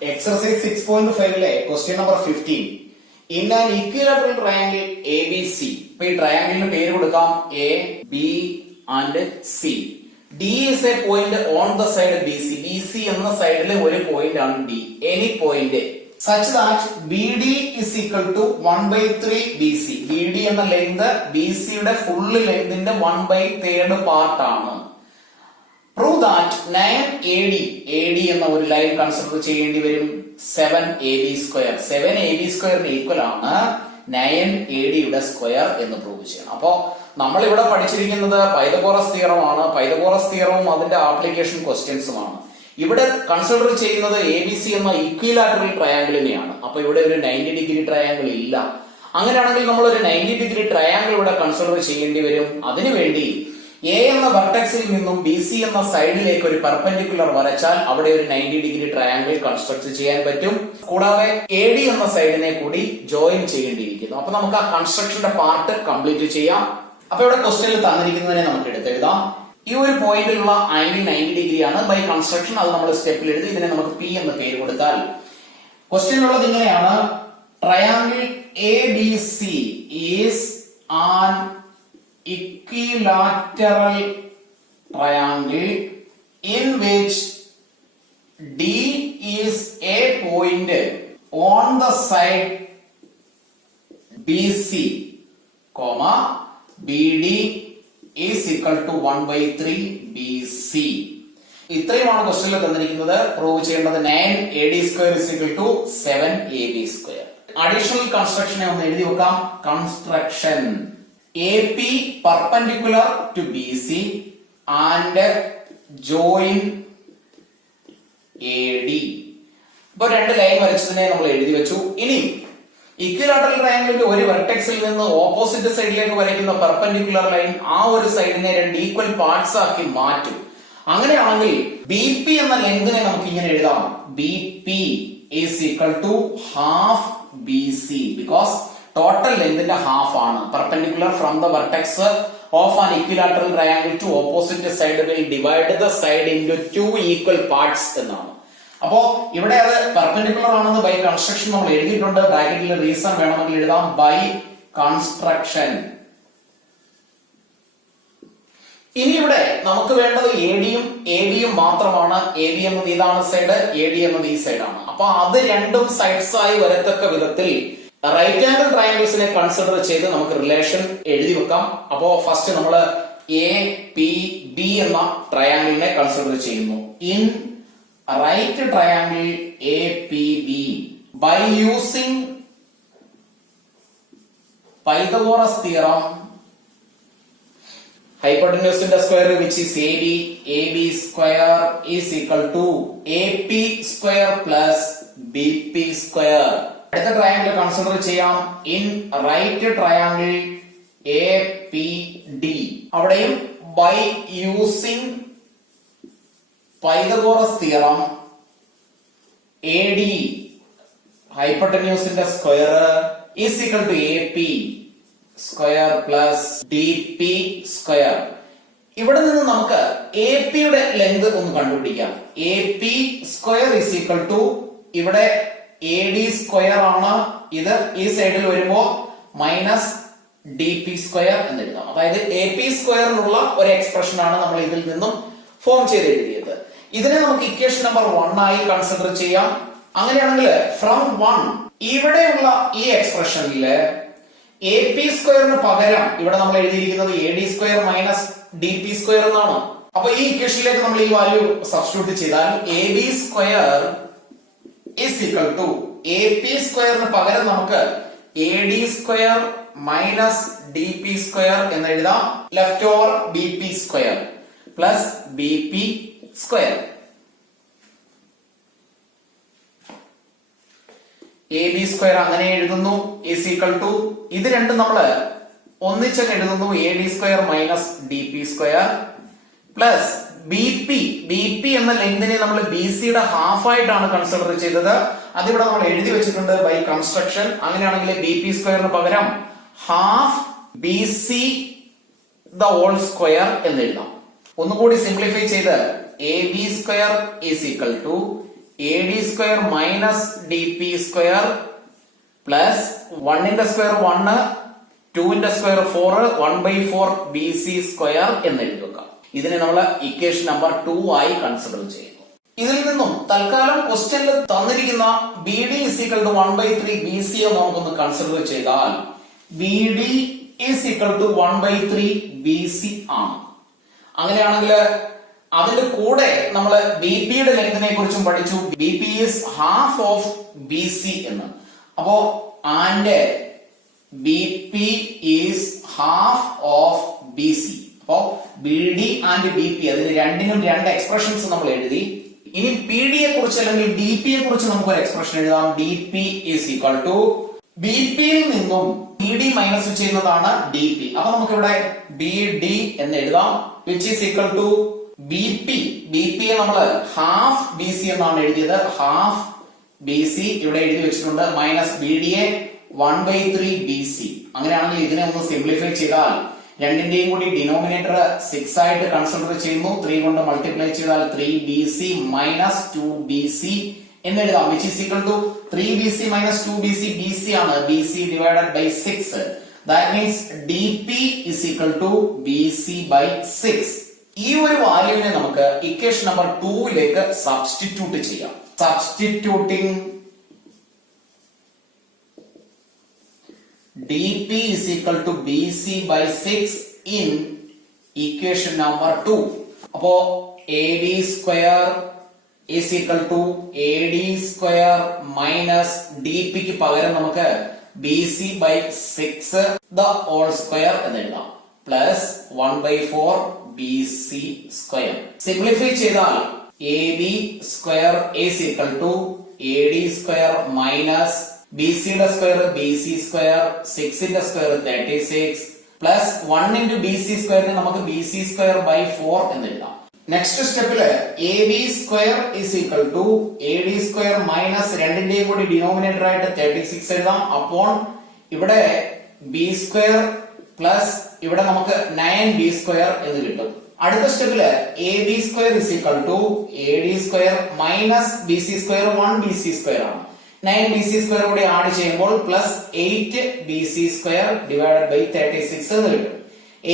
Exercise 6.5 question number 15. In an equilateral triangle ABC, ഇപ്പൊ ഈ ട്രയാങ്കിളിന് പേര് കൊടുക്കാം A, B and C. D is a point on the side BC. BC എന്ന സൈഡിലെ ഒരു പോയിന്റ് ആണ് D. Any point such that BD is equal to 1/3 BC. BD എന്ന length BC യുടെ ഫുൾ ലെങ്തിന്റെ 1/3 പാർട്ട് ആണ്. Prove that 9AD, AD എന്ന ഒരു ലൈൻ കൺസിഡർ ചെയ്യേണ്ടി വരും 7AB സ്ക്വയർ. 7AB സ്ക്വയറിന് ഈക്വൽ ആണ് 9AD യുടെ സ്ക്വയർ എന്ന് പ്രൂവ് ചെയ്യണം. അപ്പോ നമ്മൾ ഇവിടെ പഠിച്ചിരിക്കുന്നത് പൈതഗോറസ് തിയറം ആണ്. പൈതഗോറസ് തിയറവും അതിന്റെ ആപ്ലിക്കേഷൻ ക്വസ്റ്റ്യൻസുമാണ്. ഇവിടെ കൺസിഡർ ചെയ്യുന്നത് ABC എന്ന ഇക്വിലാറ്ററൽ ട്രയാങ്കിളിനെയാണ്. അപ്പൊ ഇവിടെ ഒരു 90 ഡിഗ്രി ട്രയാങ്കിൾ ഇല്ല. അങ്ങനെയാണെങ്കിൽ നമ്മൾ ഒരു 90 ഡിഗ്രി ട്രയാങ്കിൾ ഇവിടെ കൺസിഡർ ചെയ്യേണ്ടി വരും. അതിനുവേണ്ടി A എന്ന വെർട്ടെക്സിൽ നിന്നും BC എന്ന സൈഡിലേക്ക് ഒരു പെർപെൻഡിക്കുലർ വരച്ചാൽ അവിടെ ഒരു 90 ഡിഗ്രി ട്രയാങ്കിൾ കൺസ്ട്രക്ട് ചെയ്യാൻ പറ്റും. കൂടാതെ AD എന്ന സൈഡിനെ കൂടി ജോയിൻ ചെയ്യേണ്ടിയിരിക്കുന്നു. അപ്പൊ നമുക്ക് ആ കൺസ്ട്രക്ഷന്റെ പാർട്ട് കംപ്ലീറ്റ് ചെയ്യാം. അപ്പൊ ഇവിടെ ക്വസ്റ്റ്യനിൽ തന്നിരിക്കുന്നതിനെ നമുക്ക് എടുത്തെഴുതാം. ഈ ഒരു പോയിന്റിലുള്ള ആംഗിൾ 90 ഡിഗ്രി ആണ്. ബൈ കൺസ്ട്രക്ഷൻ അത് നമ്മൾ സ്റ്റെപ്പിൽ എഴുതി. ഇതിനെ നമുക്ക് P എന്ന് പേര് കൊടുത്താൽ ക്വസ്റ്റ്യനിലുള്ളത് ഇങ്ങനെയാണ്: triangle ABC is an equilateral triangle in which D is a point on the side BC, BD is equal to 1/3 BC. ഇത്രയുമാണ് ക്വസ്റ്റ്യനിൽ തന്നിരിക്കുന്നത്. പ്രൂവ് ചെയ്യേണ്ടത് 9AD square is equal to 7AB square. Additional കൺസ്ട്രക്ഷനെ ഒന്ന് എഴുതി വെക്കാം. Construction AP perpendicular to BC and join AD. ഇപ്പൊ രണ്ട് ലൈൻ വരച്ചതിനെ നമ്മൾ എഴുതി വെച്ചു. ഇനി ഇക്വിലാറ്ററൽ ട്രയാങ്കിളിന്റെ ഒരു വെർട്ടെക്സിൽ നിന്ന് ഓപ്പോസിറ്റ് സൈഡിലേക്ക് വരയ്ക്കുന്ന പെർപെൻഡിക്കുലർ ലൈൻ ആ ഒരു സൈഡിനെ രണ്ട് ഈക്വൽ പാർട്സ് ആക്കി മാറ്റും. അങ്ങനെയാണെങ്കിൽ BP എന്ന ലെങ്തിനെ നമുക്ക് ഇങ്ങനെ എഴുതാം: BP is equal to half BC because total ലെങ്തിന്റെ ഹാഫ് ആണ്. Perpendicular from the vertex of an equilateral triangle to opposite side will divide the side into 2 equal parts എന്നാണ്. അപ്പോ ഇവിടെ അത് പെർപെൻഡിക്കുലർ ആണെന്ന് ബൈ കൺസ്ട്രക്ഷൻ നമ്മൾ എഴുതിയിട്ടുണ്ട്. ബ്രാക്കറ്റിൽ റീസൺ വേണമെങ്കിൽ എഴുതാം: ബൈ കൺസ്ട്രക്ഷൻ. ഇനി ഇവിടെ നമുക്ക് വേണ്ടത് ADയും ABയും മാത്രമാണ്. AB എന്നത് ഇതാണ് സൈഡ്, AD എന്നത് ഈ സൈഡാണ്. അപ്പൊ അത് രണ്ടും സൈഡ്സ് ആയി വരത്തക്ക വിധത്തിൽ റൈറ്റ് ആംഗിൾ ട്രയാങ്കിൾസിനെ കൺസിഡർ ചെയ്ത് നമുക്ക് റിലേഷൻ എഴുതി വെക്കാം. അപ്പോ ഫസ്റ്റ് നമ്മൾ APB എന്ന ട്രയാങ്കിളിനെ കൺസിഡർ ചെയ്യുന്നു. In right triangle APB by using Pythagoras theorem, hypotenuse square which is AB square is equal to AP square plus BP square. അടുത്ത ട്രയാങ്കിൾ കൺസിഡർ ചെയ്യാം. ഇൻ റൈറ്റ് ട്രയാങ്കിൾ APD അവിടെയും by using Pythagoras theorem AD ഹൈപ്പോട്ടന്യൂസിന്റെ square is equal to AP square plus DP square. ഇവിടെ നിന്ന് നമുക്ക് AP യുടെ length ഒന്ന് കണ്ടുപിടിക്കാം. AP square is equal to ഇവിടെ AD സ്ക്വയർ ആണ്. ഇത് ഈ സൈഡിൽ വരുമ്പോ മൈനസ് DP സ്ക്വയർ എന്ന് എഴുതാം. അതായത് AP സ്ക്വയറിനുള്ള ഒരു എക്സ്പ്രഷൻ ആണ് നമ്മൾ ഇതിൽ നിന്നും ഫോം ചെയ്ത് എഴുതിയത്. ഇതിനെ നമുക്ക് ഇക്വേഷൻ നമ്പർ 1 ആയി കൺസിഡർ ചെയ്യാം. അങ്ങനെയാണെങ്കിൽ ഫ്രം 1 ഇവിടെയുള്ള ഈ എക്സ്പ്രഷനില് AP സ്ക്വയറിന് പകരം ഇവിടെ നമ്മൾ എഴുതിയിരിക്കുന്നത് AD square minus DP square എന്നാണ്. അപ്പൊ ഈ ഇക്വേഷനിലേക്ക് നമ്മൾ ഈ വാല്യൂ സബ്സ്റ്റിറ്റ്യൂട്ട് ചെയ്താൽ AB square is equal to AP സ്ക്വയറിന് പകരം നമുക്ക് AD square minus DP square എന്ന് എഴുതാം. Left over BP square plus BP square. AB square അങ്ങനെ എഴുതുന്നു is equal to ഇത് രണ്ടും നമ്മൾ ഒന്നിച്ചങ്ങ് എഴുതുന്നു. AD square minus DP square plus BP എന്ന ലെങ്തിനെ നമ്മൾ BC യുടെ ഹാഫ് ആയിട്ടാണ് കൺസിഡർ ചെയ്തത്. അതിവിടെ നമ്മൾ എഴുതി വെച്ചിട്ടുണ്ട് ബൈ കൺസ്ട്രക്ഷൻ. അങ്ങനെയാണെങ്കിൽ BP സ്ക്വയറിന് പകരം half BC the whole square എന്ന് എഴുതാം. ഒന്നുകൂടി സിംപ്ലിഫൈ ചെയ്ത് AB square is equal to AD square minus DP square plus 1 ന്റെ സ്ക്വയർ 1, 2 ന്റെ സ്ക്വയർ 4, 1/4 BC square എന്ന് എഴുതുക. ഇതിനെ നമ്മൾ ഇക്വേഷൻ നമ്പർ 2 ആയി കൺസിഡർ ചെയ്യുന്നു. ഇതിൽ നിന്നും തൽക്കാലം ക്വസ്റ്റ്യനിൽ തന്നിരിക്കുന്ന BD is equal to 1/3 BC എന്ന് നമുക്കൊന്ന് കൺസിഡർ ചെയ്താൽ BD is equal to 1/3 BC ആണ്. അങ്ങനെയാണെങ്കിൽ അതിന്റെ കൂടെ നമ്മൾ BP യുടെ ലെങ്തിനെ കുറിച്ചും പഠിച്ചു. BP is half of BC എന്ന്. അപ്പോ and BP is half of BC. അപ്പോ BD ആൻഡ് BP അതിന് രണ്ടിനും രണ്ട് എക്സ്പ്രഷൻസ് നമ്മൾ എഴുതി. ഇനി PD യെ കുറിച്ച് അല്ലെങ്കിൽ DP യെ കുറിച്ച് നമുക്ക് ഒരു എക്സ്പ്രഷൻ എഴുതാം. DP is equal to BP യിൽ നിന്നും BD മൈനസ് ചെയ്യുന്നതാണ് DP. അപ്പൊ നമുക്ക് ഇവിടെ BD എന്ന് എഴുതാം, which is equal to BP. BP യെ നമ്മൾ ഹാഫ് BC എന്നാണ് എഴുതിയത്. ഹാഫ് BC ഇവിടെ എഴുതി വെച്ചിട്ടുണ്ട്. മൈനസ് BD യെ 1/3 BC. അങ്ങനെയാണെങ്കിൽ ഇതിനെ ഒന്ന് സിംപ്ലിഫൈ ചെയ്താൽ രണ്ടിന്റെയും കൂടി ഡിനോമിനേറ്റർ 6 ആയിട്ട് കൺസിഡർ ചെയ്യുന്നു. 3 കൊണ്ട് മൾട്ടിപ്ലൈ ചെയ്താൽ 3BC മൈനസ് 2BC എന്ന് എഴുതാം, which is equal to 3BC minus 2BC. BC ആണ്, BC divided by 6. That means DP is equal to BC by 6. ഈ ഒരു വാല്യൂവിനെ നമുക്ക് ഇക്വേഷൻ നമ്പർ 2 ലേക്ക് സബ്സ്റ്റിറ്റ്യൂട്ട് ചെയ്യാം. Substituting DP is equal to BC by 6 in equation number 2. അപ്പോ AD square is equal to AD square minus DP ക്ക് പകരം നമുക്ക് BC by 6 the whole square എന്ന് എഴുതാം, plus 1/4 BC square. സിംപ്ലിഫൈ ചെയ്താൽ AB square is equal to AD square minus BC യുടെ square BC square, 6 ന്റെ square 36 plus 1 into BC സ്ക്വയറിനെ നമുക്ക് BC സ്ക്വയർ by 4 എന്ന് എഴുതാം. നെക്സ്റ്റ് സ്റ്റെപ്പില് AB square is equal to AD square minus രണ്ടിന്റെയും കൂടി ഡിനോമിനേറ്റർ ആയിട്ട് 36 എഴുതാം. അപ്പോൾ ഇവിടെ B സ്ക്വയർ പ്ലസ് ഇവിടെ നമുക്ക് 9B സ്ക്വയർ എന്ന് കിട്ടും. അടുത്ത സ്റ്റെപ്പില് AB square is equal to AD square minus BC square 1BC square ആണ്. 9BC സ്ക്വയർ കൂടി ആഡ് ചെയ്യുമ്പോൾ plus 8BC square divided by 36 എന്ന് കിട്ടും.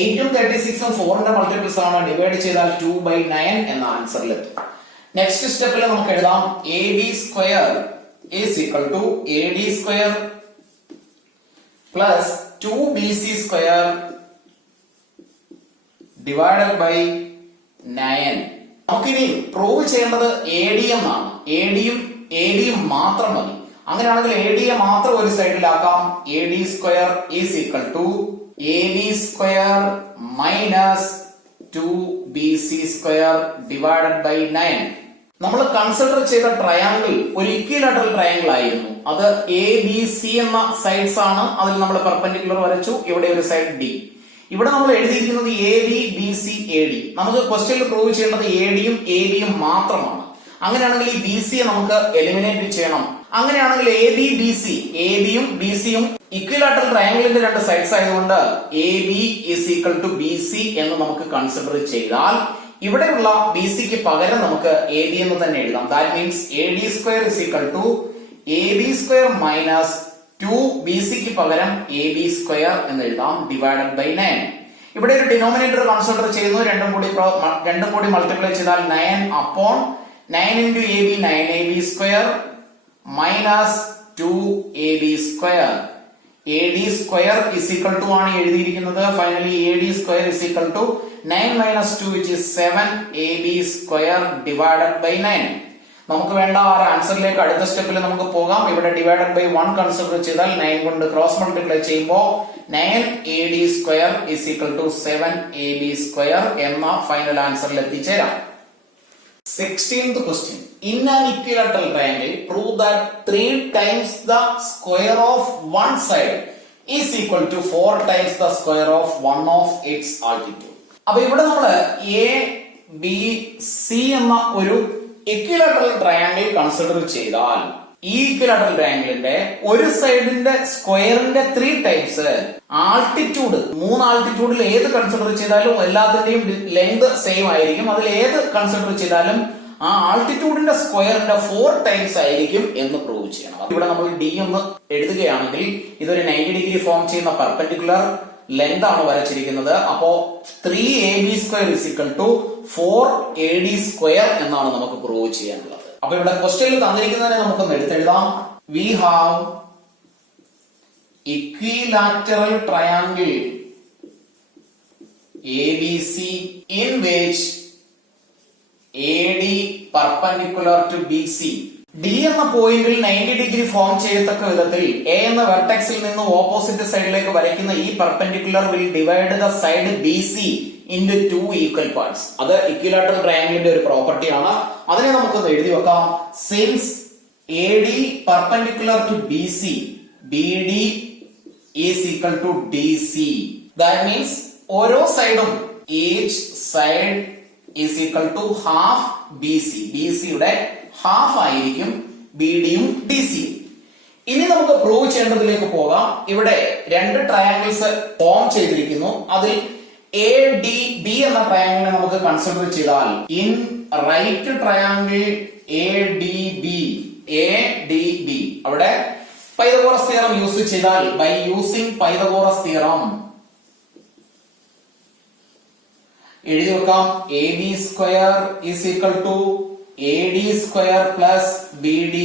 8ഉം 36ഉം 4ന്റെ മൾട്ടിപ്പിൾസ് ആണ്. ഡിവൈഡ് ചെയ്താൽ 2/9 എന്ന ആൻസറിൽ എത്തും. നെക്സ്റ്റ് സ്റ്റെപ്പിൽ നമുക്ക് എഴുതാം AB square is equal to AD square plus 2BC square divided by 9. നമുക്കിനി പ്രൂവ് ചെയ്യേണ്ടത് AD എന്നാണ്. AD മാത്രം മതി. അങ്ങനെയാണെങ്കിൽ AD യെ മാത്രം ഒരു സൈഡിലാക്കാം. AD square is equal to AB square minus 2BC square divided by 9. നമ്മൾ കൺസിഡർ ചെയ്ത ട്രയാങ്കിൾ ഒരു ഇക്വിലാറ്ററൽ ട്രയാങ്കിൾ ആയിരുന്നു. അത് ABC എന്ന സൈഡ്സ് ആണ്. അതിൽ നമ്മൾ പെർപെൻഡിക്കുലർ വരച്ചു. ഇവിടെ ഒരു സൈഡ് D. ഇവിടെ നമ്മൾ എഴുതിയിരിക്കുന്നത് AB BC AD. നമുക്ക് ക്വസ്റ്റ്യനിൽ പ്രൂവ് ചെയ്യേണ്ടത് AD യും AB യും മാത്രമാണ്. അങ്ങനെയാണെങ്കിൽ ഈ BC യെ നമുക്ക് എലിമിനേറ്റ് ചെയ്യണം. അങ്ങനെയാണെങ്കിൽ AB യും BC യും ഇക്വിലാറ്ററൽ ട്രയാങ്കിളിന്റെ രണ്ട് സൈഡ്സ് ആയതുകൊണ്ട് AB is equal to BC എന്ന് നമുക്ക് കൺസിഡർ ചെയ്താൽ ഇവിടെയുള്ള BC ക്ക് പകരം നമുക്ക് AB എന്ന് തന്നെ എഴുതാം. That means AD square is equal to AB square minus 2BC ക്ക് പകരം AB സ്ക്വയർ എന്ന് എഴുതാം ഡിവൈഡഡ് ബൈ 9. ഇവിടെ ഒരു ഡിനോമിനേറ്റർ കൺസിഡർ ചെയ്യുന്നു. രണ്ടും കൂടി മൾട്ടിപ്ലൈ ചെയ്താൽ 9 upon 9 into AB 9AB square minus 2AB square. AD square is equal to ആണ് എഴുതിയിരിക്കുന്നത്. Finally AD square is equal to 9 minus 2 which is 7AB square divided by 9. നമുക്ക് വേണ്ട ആ ആൻസറിലേക്ക് അടുത്ത സ്റ്റെപ്പിൽ നമുക്ക് പോകാം. ഇവിടെ ഡിവൈഡഡ് ബൈ 1 കൺസിഡർ ചെയ്താൽ 9 കൊണ്ട് ക്രോസ് മൾട്ടിപ്ലൈ ചെയ്യുമ്പോൾ 9AD square is equal to 7AB square എന്ന ഫൈനൽ ആൻസറിൽ എത്തിച്ചേരാം. 16th question. In an equilateral triangle, prove that 3 times the square of one side is equal to 4 times the square of one of its altitude. അപ്പൊ ഇവിടെ നമ്മള് ABC എന്ന ഒരു equilateral triangle consider ചെയ്താൽ ഈ equilateral ട്രയാങ്കിളിന്റെ ഒരു സൈഡിന്റെ സ്ക്വയറിന്റെ 3 ടൈംസ് ആൾട്ടിറ്റ്യൂഡ്, 3 ആൾട്ടിറ്റ്യൂഡിൽ ഏത് കൺസിഡർ ചെയ്താലും എല്ലാത്തിന്റെയും ലെങ്ത് സെയിം ആയിരിക്കും. അതിൽ ഏത് കൺസിഡർ ചെയ്താലും ആ ആൾട്ടിറ്റ്യൂഡിന്റെ സ്ക്വയറിന്റെ 4 ടൈംസ് ആയിരിക്കും എന്ന് പ്രൂവ് ചെയ്യണം. ഇവിടെ നമ്മൾ ഡി എന്ന് എഴുതുകയാണെങ്കിൽ ഇതൊരു 90 ഡിഗ്രി ഫോം ചെയ്യുന്ന പെർപെൻഡിക്കുലർ ലെങ്ത് ആണ് വരച്ചിരിക്കുന്നത്. അപ്പോ 3ab² = 4ad² എന്നാണ് നമുക്ക് പ്രൂവ് ചെയ്യാനുള്ളത്. അപ്പൊ ഇവിടെ ക്വസ്റ്റ്യനിൽ തന്നിരിക്കുന്നതിനെ നമുക്കൊന്ന് എടുത്തെഴുതാം. We have equilateral triangle ABC in which AD perpendicular to BC. D എന്ന പോയിന്റിൽ 90 ഡിഗ്രി ഫോം ചെയ്യത്തക്ക വിധത്തിൽ എ എന്ന വെർട്ടെക്സിൽ നിന്ന് ഓപ്പോസിറ്റ് സൈഡിലേക്ക് വരയ്ക്കുന്ന ഈ perpendicular will divide the side BC into 2 equal parts. അത് ഇക്വിലാറ്ററൽ ട്രയാംഗിളിന്റെ ഒരു പ്രോപ്പർട്ടിയാണ്. അതിനെ നമുക്കൊന്ന് എഴുതി വെക്കാം. Since AD perpendicular to BC, BD is equal to DC. That means ഓരോ സൈഡും each side is equal to half BC. BC യുടെ ഹാഫ് ആയിരിക്കും BD യും DC യും. ഇനി നമുക്ക് പ്രൂവ് ചെയ്യേണ്ടതിലേക്ക് പോകാം. ഇവിടെ രണ്ട് ട്രയാംഗിൾസ് ഫോം ചെയ്തിരിക്കുന്നു. അതിൽ ADB എന്ന ട്രയാംഗിളിനെ നമുക്ക് കൺസിഡർ ചെയ്താൽ ഇൻ റൈറ്റ് ട്രയാംഗിൾ ADB അവിടെ പൈതഗോറസ് തിയറം യൂസ് ചെയ്താൽ ബൈ യൂസിംഗ് പൈതഗോറസ് തിയറം എഴുതി വെക്കാം. AB² is equal to AD² plus BD².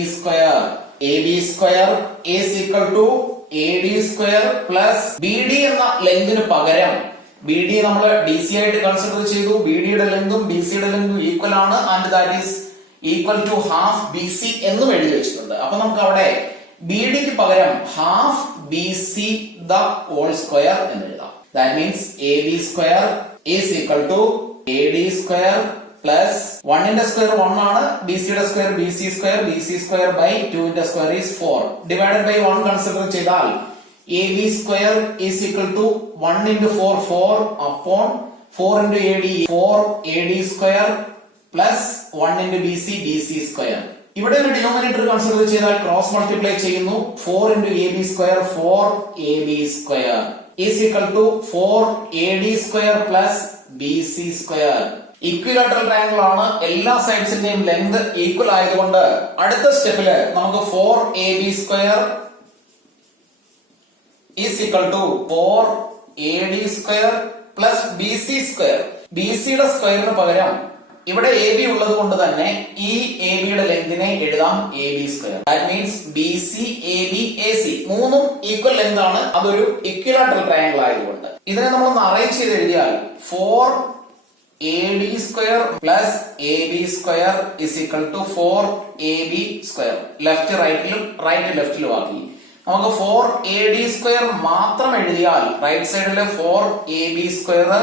AB² is equal to AD² plus BD എന്ന ലെങ്തിന് പകരം BD നമ്മൾ DC ആയിട്ട് കൺസിഡർ ചെയ്തു. BD യുടെ ലെങ്തും BC യുടെ ലെങ്തും ഈക്വൽ ആണ് and that is equal to half BC എന്നും എഴുതി വെച്ചിട്ടുണ്ട്. അപ്പൊ നമുക്ക് അവിടെ BD ക്ക് പകരം half BC the whole square എന്ന് എഴുതാം. That means AB² is equal to AD² plus 1 ന്റെ സ്ക്വയർ 1 ആണ്, BC യുടെ സ്ക്വയർ BC², BC² by 2 ന്റെ square is 4 divided by 1 consider ചെയ്താൽ AB² is equal to 1 into 4 4 upon 4 into AD 4AD² plus 1 into BC BC². ഇവിടെ ഒരു denominator consider ചെയ്താൽ cross multiply ചെയ്യുന്നു. 4 into AB² 4AB² is equal to 4AD² plus BC². Equilateral triangle ആണ്. എല്ലാ സൈഡ്സിന്റെയും length equal ആയതുകൊണ്ട് അടുത്ത സ്റ്റെപ്പില് നമുക്ക് 4AB² is equal to 4AD² plus BC². BC യുടെ സ്ക്വയറിന് പകരം ഇവിടെ AB ഉള്ളത് കൊണ്ട് തന്നെ ഈ AB യുടെ ലെങ്തിനെ എഴുതാം AB². That means BC AB AC മൂന്നും ഈക്വൽ ലെങ്ത് ആണ്. അതൊരു ഇക്വിലാറ്ററൽ ട്രയാംഗിൾ ആയതുകൊണ്ട് ഇതിനെ നമ്മളൊന്ന് അറേഞ്ച് ചെയ്ത് എഴുതിയാൽ 4AD² plus AB² is equal to 4AB². Left റൈറ്റിലും റൈറ്റ് ലെഫ്റ്റിലും ആക്കി നമുക്ക് 4AD² മാത്രം എഴുതിയാൽ റൈറ്റ് സൈഡിലെ 4AB²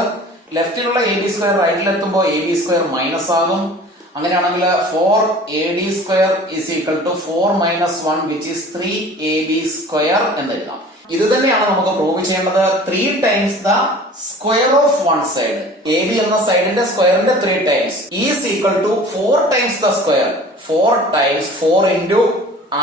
ലെഫ്റ്റിലുള്ള AB² റൈറ്റിൽ എത്തുമ്പോൾ AB² മൈനസ് ആകും. അങ്ങനെയാണെങ്കിൽ 4AD² is equal to 4 minus 1 which is 3AB² എന്ന് എഴുതാം. ഇത് തന്നെയാണ് നമുക്ക് പ്രൂവ് ചെയ്യേണ്ടത്. 3 times the square of one side. AB എന്ന സൈഡിന്റെ സ്ക്വയറിന്റെ 3 times is equal to 4 times the square. 4 times 4 into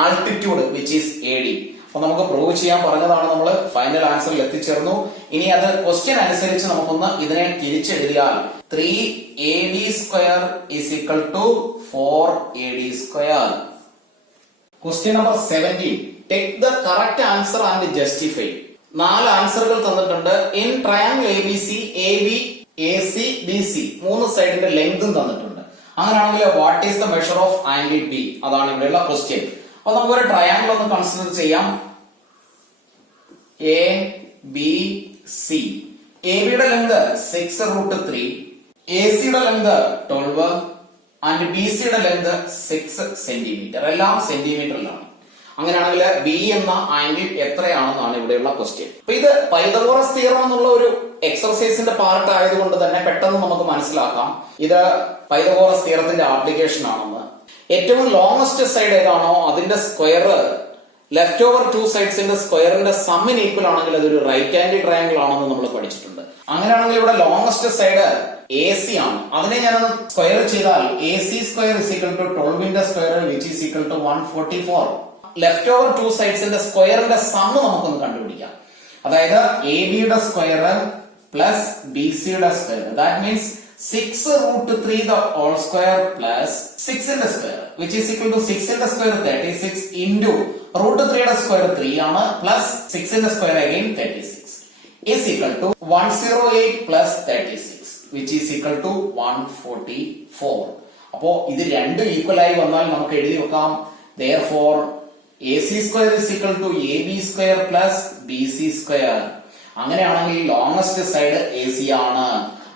altitude which is AD. അപ്പൊ നമുക്ക് പ്രൂവ് ചെയ്യാൻ പറഞ്ഞതാണ്. നമ്മൾ ഫൈനൽ ആൻസറിൽ എത്തിച്ചേർന്നു. ഇനി അത് ക്വസ്റ്റ്യൻ അനുസരിച്ച് നമുക്കൊന്ന് ഇതിനെ തിരിച്ചെഴുതിയാൽ 3AB² is equal to 4AD². Question number 17. Take the correct answer and justify. 4 ആൻസറുകൾ തന്നിട്ടുണ്ട്. In triangle ABC AB AC BC 3 സൈഡിന്റെ ലെങ്തും തന്നിട്ടുണ്ട്. അങ്ങനെയാണെങ്കിൽ what is the measure of angle B? അതാണ് ഇവിടെയുള്ള ക്വസ്റ്റ്യൻ. അപ്പൊ നമുക്കൊരു ട്രയാംഗിൾ ഒന്ന് കൺസിഡർ ചെയ്യാം. ABC AB യുടെ ലെങ്ത് 6√3, AC യുടെ ലെങ്ത് 12 ആൻഡ് BC യുടെ ലെങ്ത് 6 സെന്റിമീറ്റർ. എല്ലാം സെന്റിമീറ്ററിലാണ്. അങ്ങനെയാണെങ്കിൽ B എന്ന ആംഗിൾ എത്രയാണെന്നാണ് ഇവിടെയുള്ള ക്വസ്റ്റ്യൻ. അപ്പൊ ഇത് പൈതഗോറസ് തിയറം എന്നുള്ള ഒരു എക്സർസൈസിന്റെ പാർട്ട് ആയതുകൊണ്ട് തന്നെ പെട്ടെന്ന് നമുക്ക് മനസ്സിലാക്കാം ഇത് പൈതഗോറസ് തിയറത്തിന്റെ ആപ്ലിക്കേഷൻ ആണെന്ന്. ഏറ്റവും ലോങ്സ്റ്റ് സൈഡ് ഏതാണോ അതിന്റെ സ്ക്വയർ ലെഫ്റ്റ് ഓവർ 2 സൈഡ്സിന്റെ സ്ക്വയറിന്റെ സമ്മിന് ഈക്വൽ ആണെങ്കിൽ അതൊരു റൈറ്റ് ആംഗിൾ ട്രയാംഗിൾ ആണെന്ന് നമ്മൾ പഠിച്ചിട്ടുണ്ട്. അങ്ങനെയാണെങ്കിൽ ഇവിടെ ലോങ്സ്റ്റ് സൈഡ് AC ആണ്. അതിനെ ഞാനൊന്ന് സ്ക്വയർ ചെയ്താൽ AC² is equal to 12 ന്റെ square which is equal to 144. Left over 2 സൈഡ്സിന്റെ സ്ക്വയറിന്റെ സമ്മ് നമുക്കൊന്ന് കണ്ടുപിടിക്കാം. അതായത് AB യുടെ സ്ക്വയർ പ്ലസ് BC യുടെ square. That means 6 root 3 the whole square plus 6 in the square, which is equal to 6 in the square 36 into root 3 the square 3 ആണ് plus 6 in the square again 36 is equal to 108 plus 36, which is equal to 144. അപ്പോ ഇത് രണ്ടും equal ആയി വന്നാൽ നമുക്ക് എഴുതി വെക്കാം therefore AC square is equal to AB square plus BC square. അങ്ങനെയാണെങ്കിൽ ലോങ്സ്റ്റ് സൈഡ് AC ആണ്.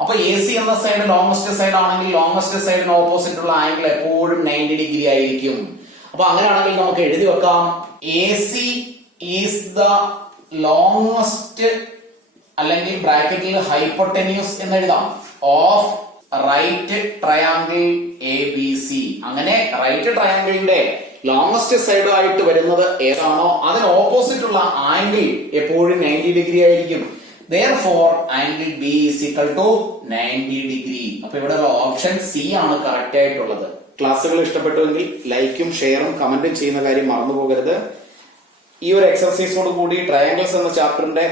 അപ്പൊ AC എന്ന സൈഡ് ലോങ്സ്റ്റ് സൈഡ് ആണെങ്കിൽ ലോങ്സ്റ്റ് സൈഡിന് ഓപ്പോസിറ്റ് ഉള്ള ആംഗിൾ എപ്പോഴും 90 ഡിഗ്രി ആയിരിക്കും. അപ്പൊ അങ്ങനെയാണെങ്കിൽ നമുക്ക് എഴുതി വെക്കാം AC ഈസ് ദ ലോങ്സ്റ്റ് അല്ലെങ്കിൽ ബ്രാക്കറ്റിൽ ഹൈപ്പോട്ടന്യൂസ് എന്ന് എഴുതാം ഓഫ് റൈറ്റ് ട്രയാങ്കിൾ ABC. അങ്ങനെ റൈറ്റ് ട്രയാങ്കിളിന്റെ ലോങ്സ്റ്റ് സൈഡ് ആയിട്ട് വരുന്നത് ഏതാണോ അതിന് ഓപ്പോസിറ്റ് ഉള്ള ആംഗിൾ എപ്പോഴും 90 ഡിഗ്രി ആയിരിക്കും. Therefore, angle B is equal to 90 degree. അപ്പൊ ഇവിടെ ഓപ്ഷൻ സി ആണ് കറക്റ്റ് ആയിട്ടുള്ളത്. ക്ലാസ്സുകൾ ഇഷ്ടപ്പെട്ടുവെങ്കിൽ ലൈക്കും ഷെയറും കമന്റും ചെയ്യുന്ന കാര്യം മറന്നു പോകരുത്. ഈ ഒരു എക്സർസൈസോട് കൂടി ട്രയാങ്കിൾസ് എന്ന ചാപ്റ്ററിന്റെ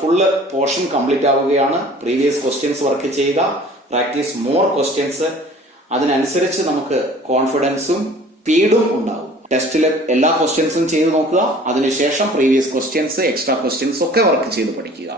ഫുള്ള് പോർഷൻ കംപ്ലീറ്റ് ആവുകയാണ്. പ്രീവിയസ് ക്വസ്റ്റ്യൻസ് വർക്ക് ചെയ്യുക, പ്രാക്ടീസ് മോർ ക്വസ്റ്റ്യൻസ്. അതിനനുസരിച്ച് നമുക്ക് കോൺഫിഡൻസും സ്പീഡും ഉണ്ടാവും. ടെസ്റ്റിൽ എല്ലാ ക്വസ്റ്റ്യൻസും ചെയ്ത് നോക്കുക. അതിനുശേഷം പ്രീവിയസ് ക്വസ്റ്റ്യൻസ്, എക്സ്ട്രാ ക്വസ്റ്റ്യൻസ് ഒക്കെ വർക്ക് ചെയ്ത് പഠിക്കുക.